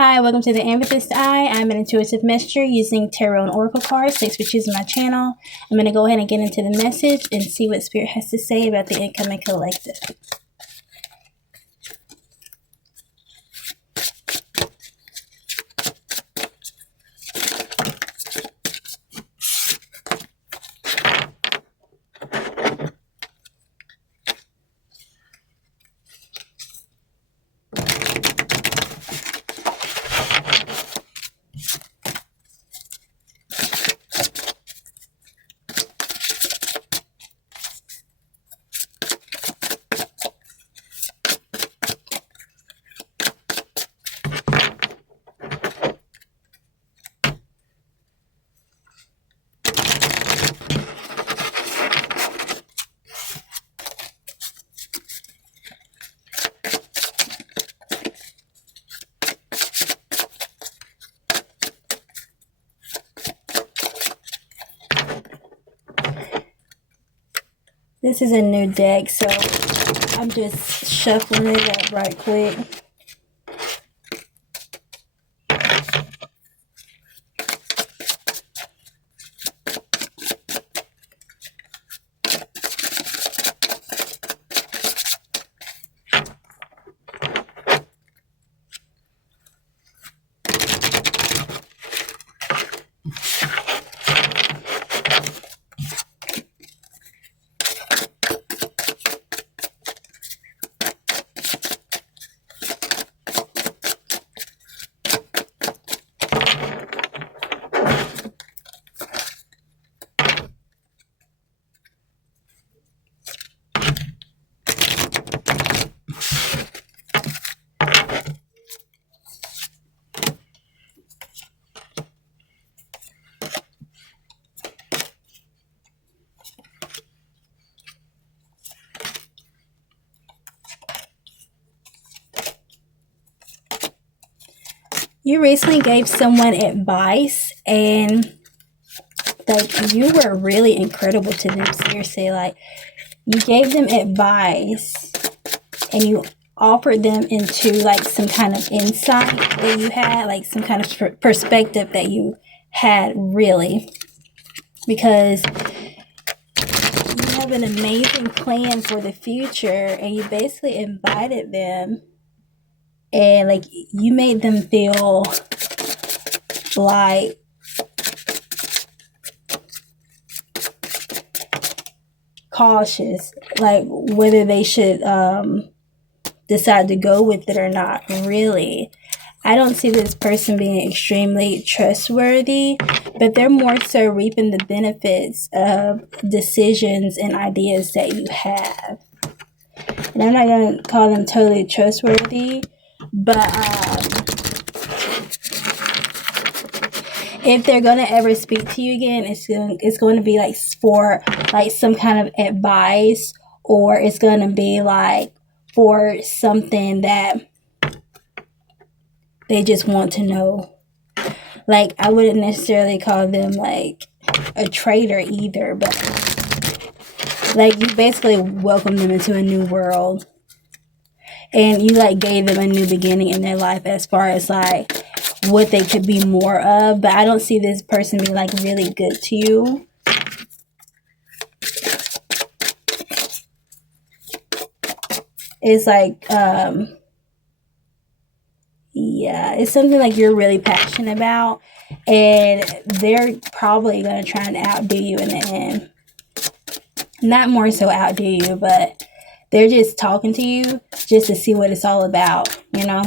Hi, welcome to the Amethyst Eye. I'm an intuitive messenger using tarot and oracle cards. Thanks for choosing my channel. I'm going to go ahead and get into the message and see what Spirit has to say about the incoming collective. This is a new deck, so I'm just shuffling it up right quick. You recently gave someone advice and like you were really incredible to them. Seriously, like you gave them advice and you offered them into like some kind of insight that you had, like some kind of perspective that you had, really, because you have an amazing plan for the future and you basically invited them and like you made them feel like cautious, like whether they should decide to go with it or not. Really, I don't see this person being extremely trustworthy, but they're more so reaping the benefits of decisions and ideas that you have. And I'm not going to call them totally trustworthy, but if they're going to ever speak to you again, it's going to be like for like some kind of advice, or it's going to be like for something that they just want to know. Like, I wouldn't necessarily call them like a traitor either, but like you basically welcomed them into a new world and you like gave them a new beginning in their life as far as like what they could be more of. But I don't see this person being like really good to you. It's like yeah, it's something like you're really passionate about and they're probably going to try and outdo you in the end. Not more so outdo you, but they're just talking to you just to see what it's all about, you know?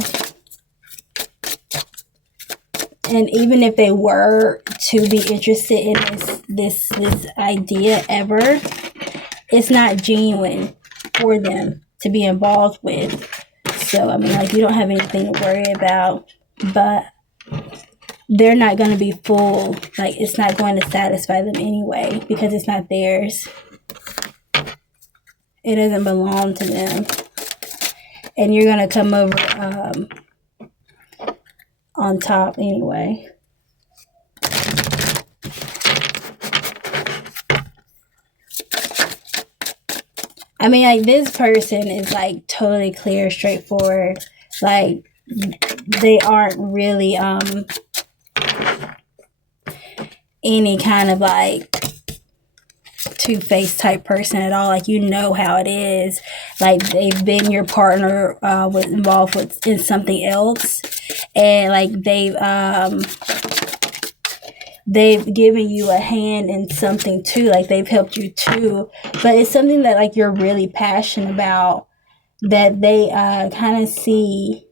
And even if they were to be interested in this idea ever, it's not genuine for them to be involved with. So, I mean, like, you don't have anything to worry about, but they're not going to be full. Like, it's not going to satisfy them anyway because it's not theirs. It doesn't belong to them. And you're going to come over on top anyway. I mean, like, this person is like totally clear, straightforward. Like, they aren't really any kind of like two-faced type person at all. Like, you know how it is. Like, they've been your partner was involved with in something else, and like they've given you a hand in something too. Like, they've helped you too, but it's something that like you're really passionate about, that they kind of see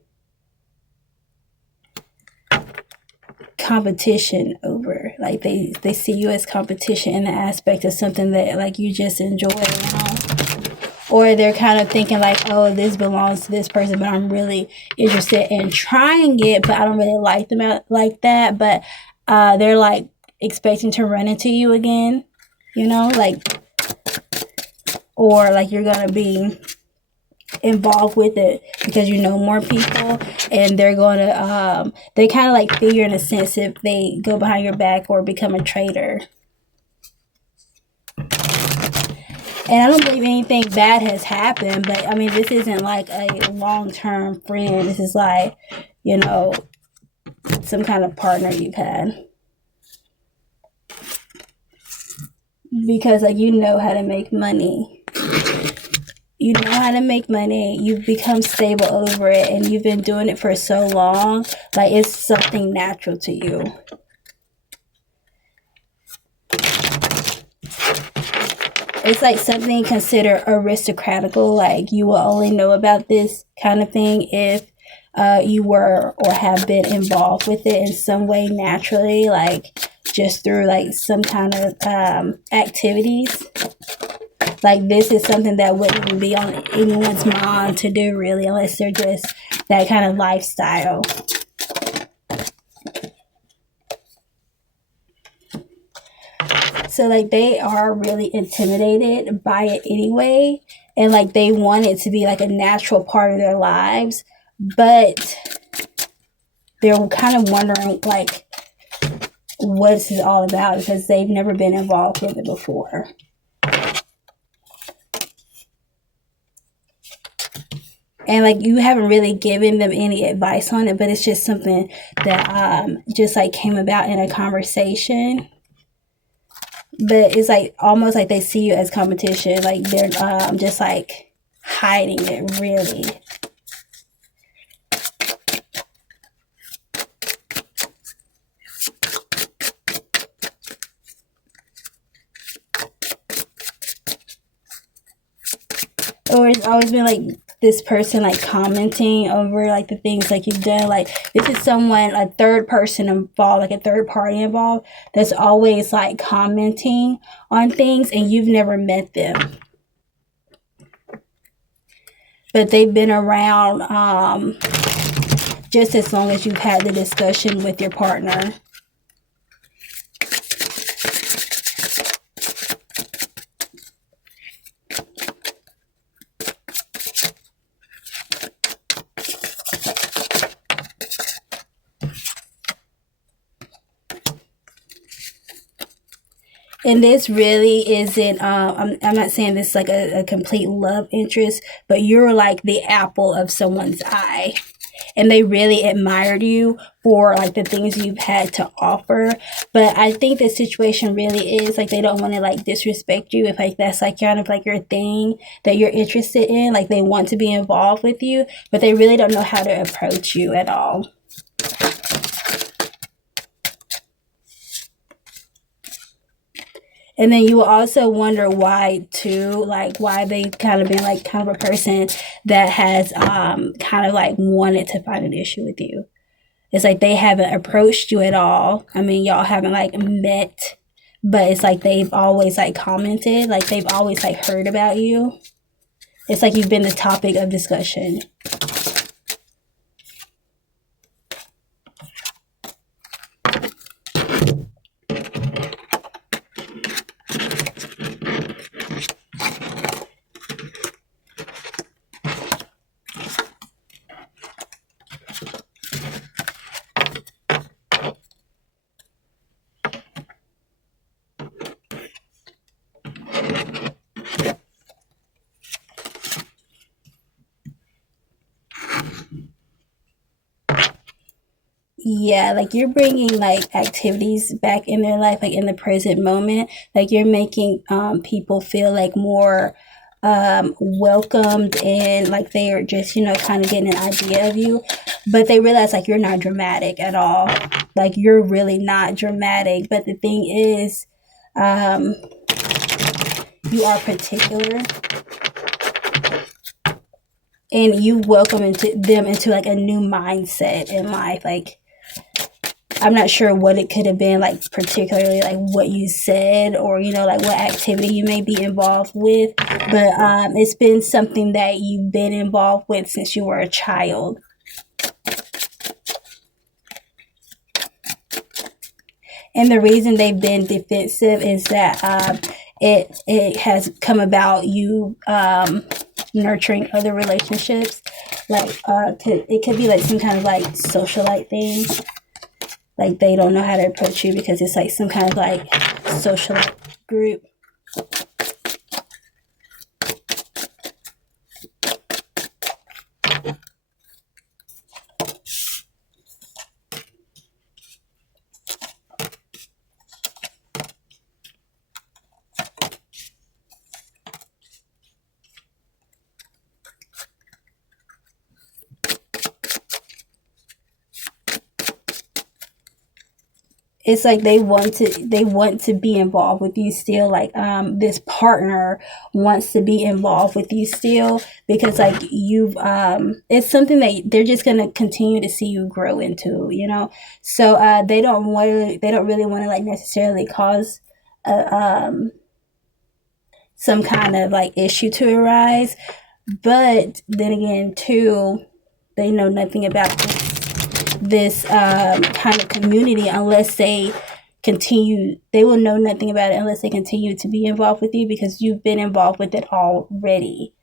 competition over. Like, they see you as competition in the aspect of something that like you just enjoy, you know? Or they're kind of thinking like, oh, this belongs to this person, but I'm really interested in trying it, but I don't really like them out like that. But they're like expecting to run into you again, you know, like, or like you're gonna be involved with it because you know more people, and they're going to they kind of like figure in a sense if they go behind your back or become a traitor. And I don't believe anything bad has happened, but I mean, this isn't like a long-term friend. This is like, you know, some kind of partner you've had, because like you know how to make money. You know how to make money. You've become stable over it, and you've been doing it for so long. Like, it's something natural to you. It's like something considered aristocratical. Like, you will only know about this kind of thing if you were or have been involved with it in some way naturally, like just through like some kind of activities. Like, this is something that wouldn't even be on anyone's mind to do, really, unless they're just that kind of lifestyle. So, like, they are really intimidated by it anyway. And, like, they want it to be, like, a natural part of their lives. But they're kind of wondering, like, what this is all about, because they've never been involved with it before. And like, you haven't really given them any advice on it, but it's just something that just like came about in a conversation. But it's like almost like they see you as competition. Like, they're just like hiding it, really. Or it's always been like this person like commenting over like the things like you've done. Like, this is someone, a third person involved, like a third party involved, that's always like commenting on things, and you've never met them, but they've been around just as long as you've had the discussion with your partner. And this really isn't, I'm not saying this is like a complete love interest, but you're like the apple of someone's eye. And they really admired you for like the things you've had to offer. But I think the situation really is like they don't want to like disrespect you if like that's like kind of like your thing that you're interested in. Like, they want to be involved with you, but they really don't know how to approach you at all. And then you will also wonder why too, like why they kind of been like kind of a person that has kind of like wanted to find an issue with you. It's like they haven't approached you at all. I mean, y'all haven't like met, but it's like they've always like commented, like they've always like heard about you. It's like you've been the topic of discussion. Yeah, like you're bringing like activities back in their life, like in the present moment. Like you're making people feel like more welcomed, and like they are just, kind of getting an idea of you. But they realize like you're not dramatic at all. Like you're really not dramatic. But the thing is, um, you are particular, and you welcome into them into like a new mindset in life. Like I'm not sure what it could have been, like particularly like what you said, or like what activity you may be involved with, but it's been something that you've been involved with since you were a child. And the reason they've been defensive is that it has come about you nurturing other relationships, like it could be like some kind of like socialite thing. Like they don't know how to approach you because it's like some kind of like social group. It's like they want to be involved with you still, like this partner wants to be involved with you still, because like you've it's something that they're just going to continue to see you grow into, so they don't really want to like necessarily cause a, some kind of like issue to arise. But then again too, they know nothing about this kind of community unless they will know nothing about it unless they continue to be involved with you, because you've been involved with it already.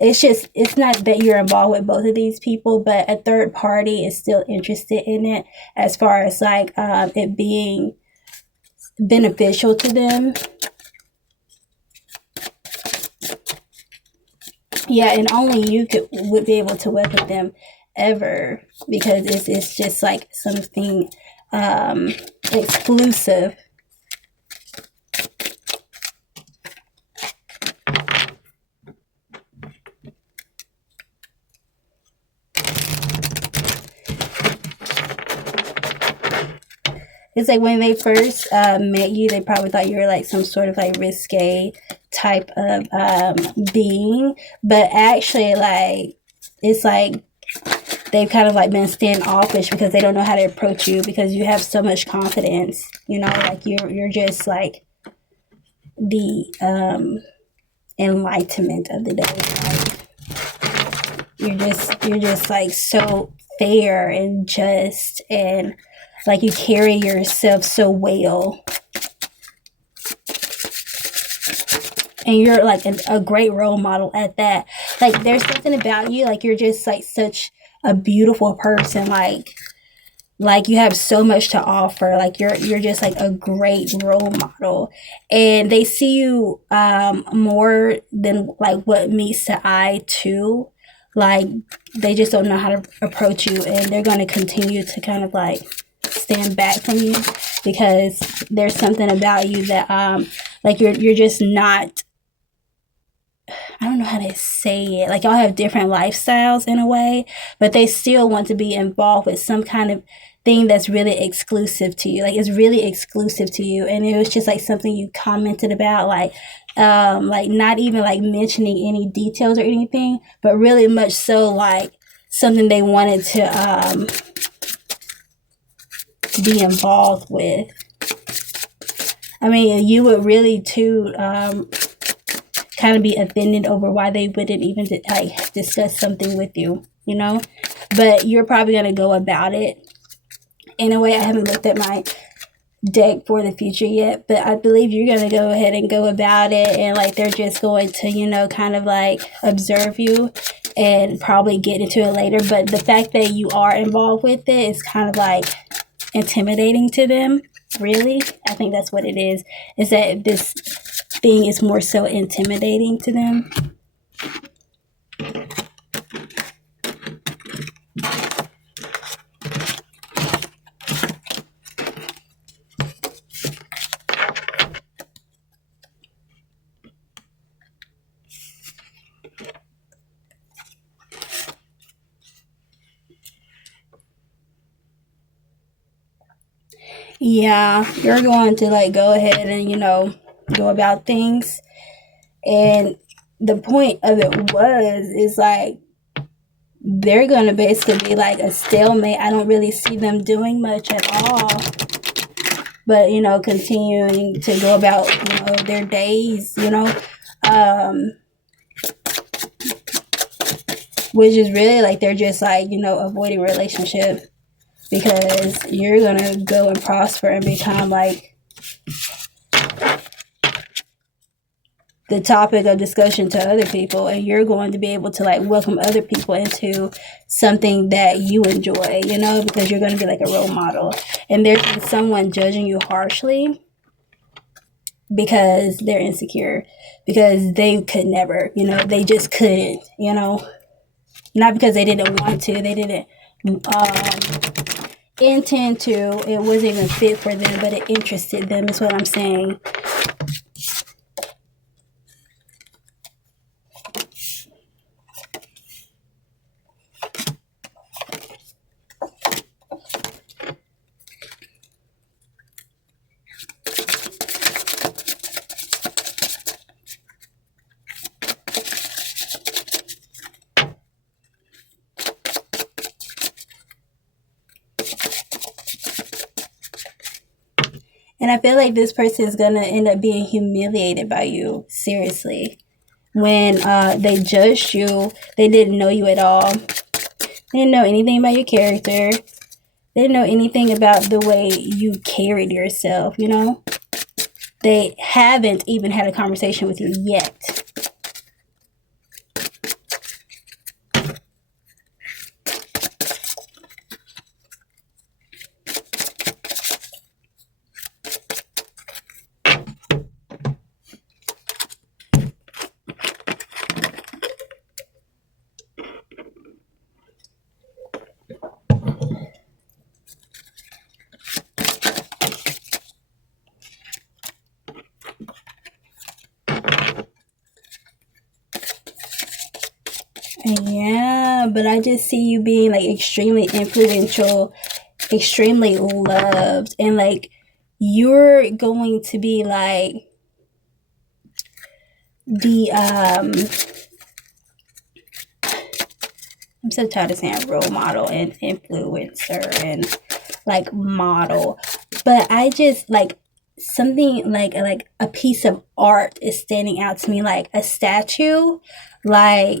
It's not that you're involved with both of these people, but a third party is still interested in it, as far as like it being beneficial to them. Yeah, and only you would be able to work with them ever, because it's just like something exclusive. It's like when they first met you, they probably thought you were like some sort of like risque type of being, but actually, like it's like they've kind of like been standoffish because they don't know how to approach you, because you have so much confidence. Like you're just like the enlightenment of the day. Like, you're just like so fair and just, and like you carry yourself so well, and you're like a great role model at that. Like there's something about you, like you're just like such a beautiful person, like you have so much to offer, like you're just like a great role model, and they see you more than like what meets the eye too. Like they just don't know how to approach you, and they're going to continue to kind of like stand back from you, because there's something about you that like you're just not, I don't know how to say it. Like y'all have different lifestyles in a way, but they still want to be involved with some kind of thing that's really exclusive to you. Like it's really exclusive to you, and it was just like something you commented about, like not even like mentioning any details or anything, but really much so like something they wanted to be involved with. I mean, you would really too kind of be offended over why they wouldn't even like discuss something with you, but you're probably going to go about it in a way. I haven't looked at my deck for the future yet, but I believe you're going to go ahead and go about it, and like they're just going to kind of like observe you and probably get into it later. But the fact that you are involved with it is kind of like intimidating to them. Really, I think that's what it is that this thing is more so intimidating to them. Yeah, you're going to like go ahead and, go about things. And the point of it is like they're going to basically be like a stalemate. I don't really see them doing much at all, but continuing to go about their days, which is really like they're just like avoiding relationship, because you're gonna go and prosper and become like the topic of discussion to other people, and you're going to be able to like welcome other people into something that you enjoy, because you're going to be like a role model. And there's someone judging you harshly because they're insecure, because they could never, they just couldn't, not because they didn't want to, they didn't intend to, it wasn't even fit for them, but it interested them, is what I'm saying. And I feel like this person is going to end up being humiliated by you, seriously. When they judged you, they didn't know you at all. They didn't know anything about your character. They didn't know anything about the way you carried yourself, They haven't even had a conversation with you yet. Yeah, but I just see you being like extremely influential, extremely loved, and like you're going to be like the I'm so tired of saying role model and influencer and like model, but I just like something like a piece of art is standing out to me, like a statue. Like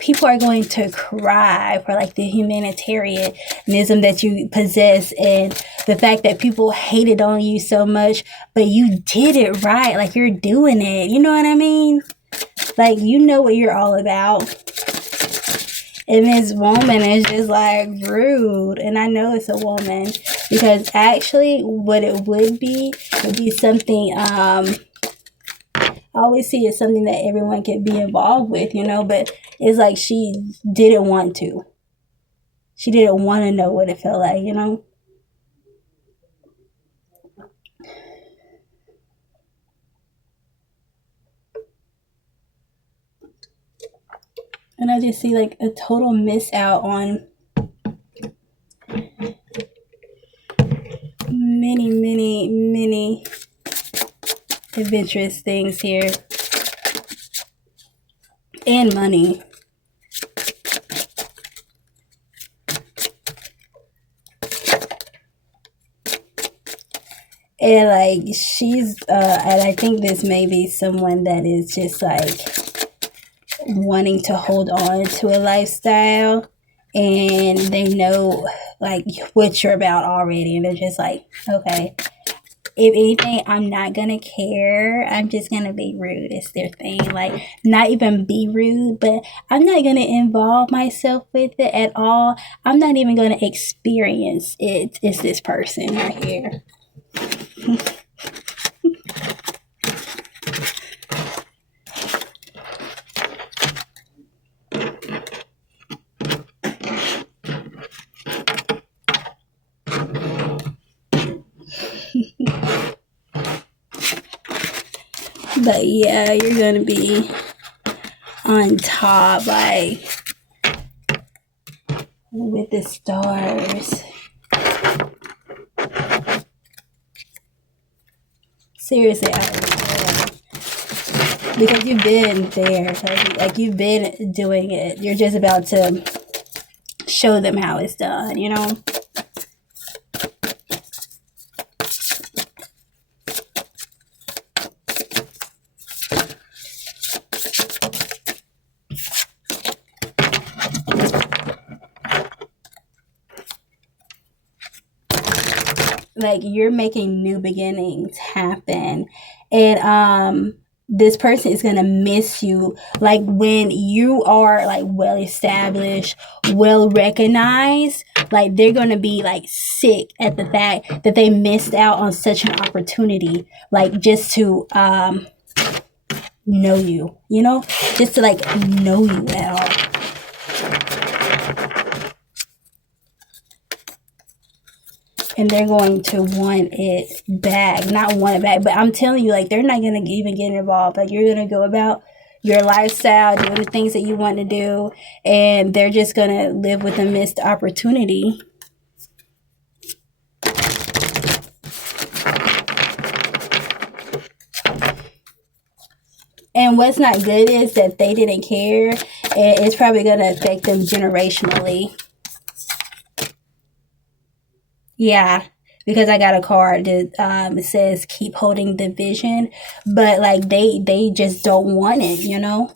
people are going to cry for like the humanitarianism that you possess, and the fact that people hated on you so much, but you did it right. Like you're doing it. You know what I mean? Like you know what you're all about. And this woman is just like rude. And I know it's a woman, because actually what it would be something, I always see it something that everyone can be involved with, but it's like she didn't want to. She didn't want to know what it felt like, And I just see like a total miss out on many, many, many adventurous things here. And money. And like she's and I think this may be someone that is just like wanting to hold on to a lifestyle, and they know like what you're about already, and they're just like, okay, if anything, I'm not gonna care. I'm just gonna be rude. It's their thing. Like, not even be rude, but I'm not gonna involve myself with it at all. I'm not even gonna experience it. It's this person right here. But yeah, you're gonna be on top, like with the stars. Seriously, out of your because you've been there, like you've been doing it. You're just about to show them how it's done, you know? Like you're making new beginnings happen. And this person is gonna miss you. Like when you are like well established, well recognized, like they're gonna be like sick at the fact that they missed out on such an opportunity, like just to know you, you know, just to like know you at all. And they're going to want it back. Not want it back, but I'm telling you, like, they're not going to even get involved. Like, you're going to go about your lifestyle, doing the things that you want to do, and they're just going to live with a missed opportunity. And what's not good is that they didn't care, and it's probably going to affect them generationally. Yeah, because I got a card that it says keep holding the vision, but like they just don't want it, you know?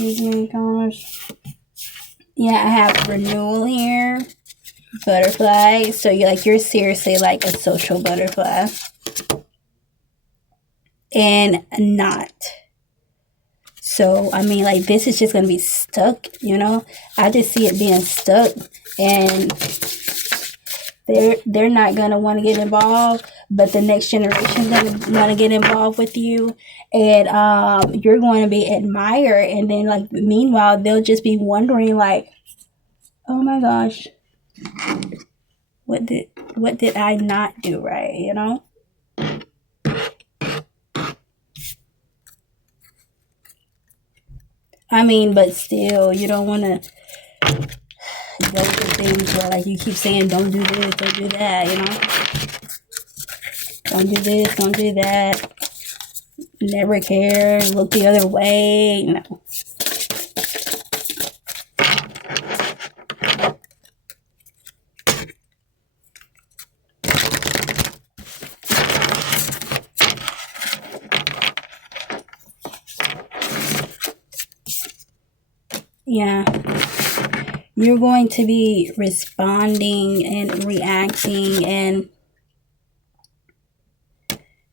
Excuse me, gosh. Yeah, I have renewal here, butterfly. So you're seriously like a social butterfly, and not. So I mean, like this is just gonna be stuck, you know. I just see it being stuck, and they're not gonna want to get involved, but the next generation is gonna want to get involved with you, and you're going to be admired, and then like meanwhile they'll just be wondering like, oh my gosh, what did I not do right, you know? I mean, but still, you don't want to go through things where like you keep saying, don't do this, don't do that, you know? Don't do this, don't do that. Never care, look the other way. No. Yeah. You're going to be responding and reacting, and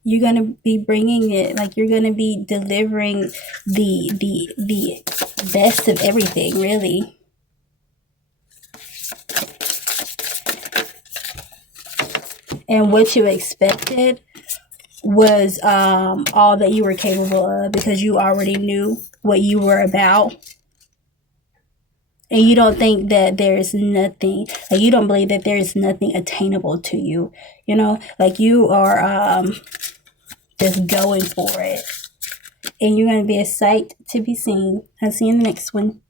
you're going to be bringing it, like you're going to be delivering the best of everything, really. And what you expected was all that you were capable of, because you already knew what you were about. And you don't think that there's nothing, like you don't believe that there's nothing attainable to you, you know, like you are just going for it. And you're going to be a sight to be seen. I'll see you in the next one.